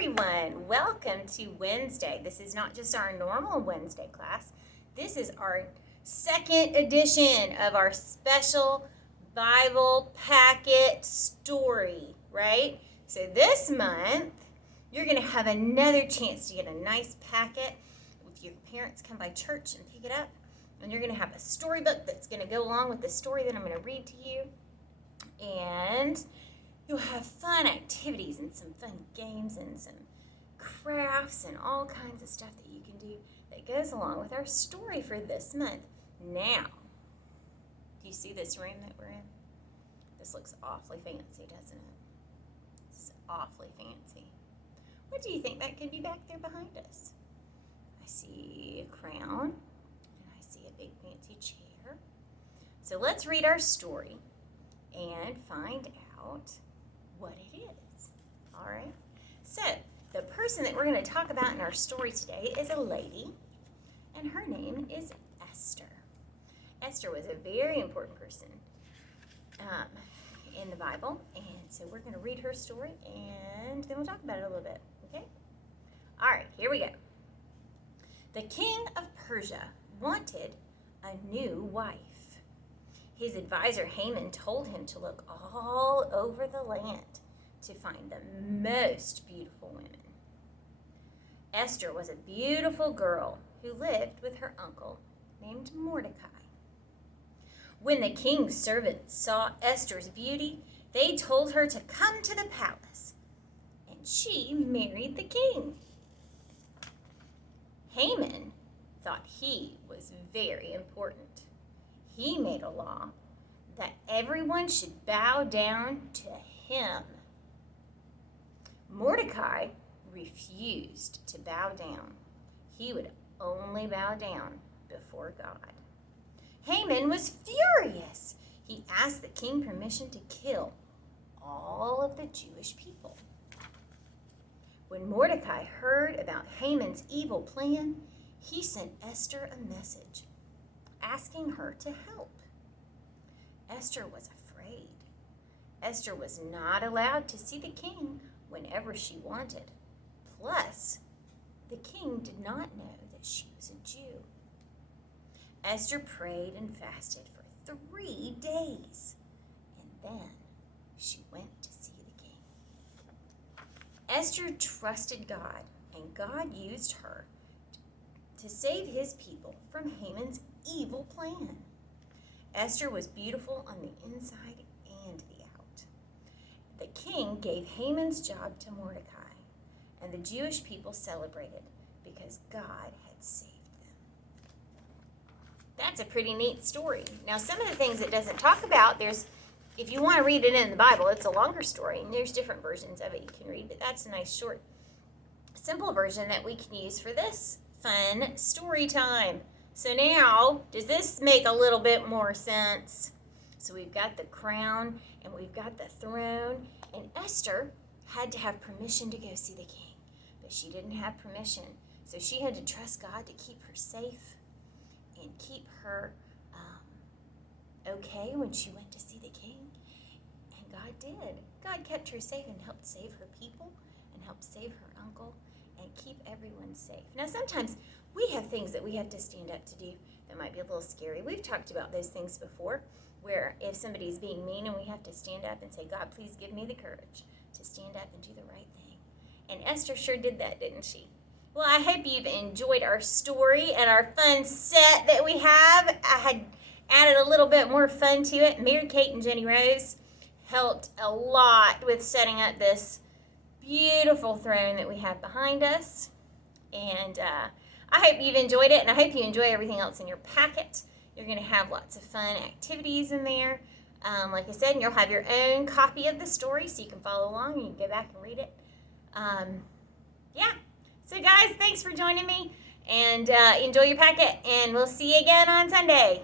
everyone. Welcome to Wednesday. This is not just our normal Wednesday class. This is our second edition of our special Bible packet story, right? So this month, you're going to have another chance to get a nice packet if your parents come by church and pick it up. And you're going to have a storybook that's going to go along with the story that I'm going to read to you. And you'll have fun activities and some fun games and some crafts and all kinds of stuff that you can do that goes along with our story for this month. Now, do you see this room that we're in? This looks awfully fancy, doesn't it? It's awfully fancy. What do you think that could be back there behind us? I see a crown and I see a big fancy chair. So let's read our story and find out what it is. All right. So the person that we're going to talk about in our story today is a lady, and her name is Esther. Esther was a very important person in the Bible, and so we're going to read her story, and then we'll talk about it a little bit. Okay. All right. Here we go. The king of Persia wanted a new wife. His advisor Haman told him to look all over the land to find the most beautiful women. Esther was a beautiful girl who lived with her uncle named Mordecai. When the king's servants saw Esther's beauty, they told her to come to the palace, and she married the king. Haman thought he was very important. He made a law that everyone should bow down to him. Mordecai refused to bow down. He would only bow down before God. Haman was furious. He asked the king permission to kill all of the Jewish people. When Mordecai heard about Haman's evil plan, he sent Esther a message asking her to help. Esther was afraid. Esther was not allowed to see the king whenever she wanted. Plus, the king did not know that she was a Jew. Esther prayed and fasted for 3 days, and then she went to see the king. Esther trusted God, and God used her to save his people from Haman's evil plan. Esther was beautiful on the inside and the out. The king gave Haman's job to Mordecai, and the Jewish people celebrated because God had saved them. That's a pretty neat story. Now, some of the things it doesn't talk about, if you want to read it in the Bible, it's a longer story, and there's different versions of it you can read, but that's a nice short, simple version that we can use for this fun story time. So now, does this make a little bit more sense? So we've got the crown and we've got the throne, and Esther had to have permission to go see the king, but she didn't have permission. So she had to trust God to keep her safe and keep her okay when she went to see the king. And God did. God kept her safe and helped save her people and helped save her uncle and keep everyone safe. Now, sometimes we have things that we have to stand up to do that might be a little scary. We've talked about those things before, where if somebody's being mean and we have to stand up and say, God, please give me the courage to stand up and do the right thing. And Esther sure did that, didn't she? Well, I hope you've enjoyed our story and our fun set that we have. I had added a little bit more fun to it. Mary Kate and Jenny Rose helped a lot with setting up this beautiful throne that we have behind us. And I hope you've enjoyed it, and I hope you enjoy everything else in your packet. You're going to have lots of fun activities in there. Like I said, and you'll have your own copy of the story so you can follow along and you can go back and read it. Yeah. So guys, thanks for joining me, and enjoy your packet, and we'll see you again on Sunday.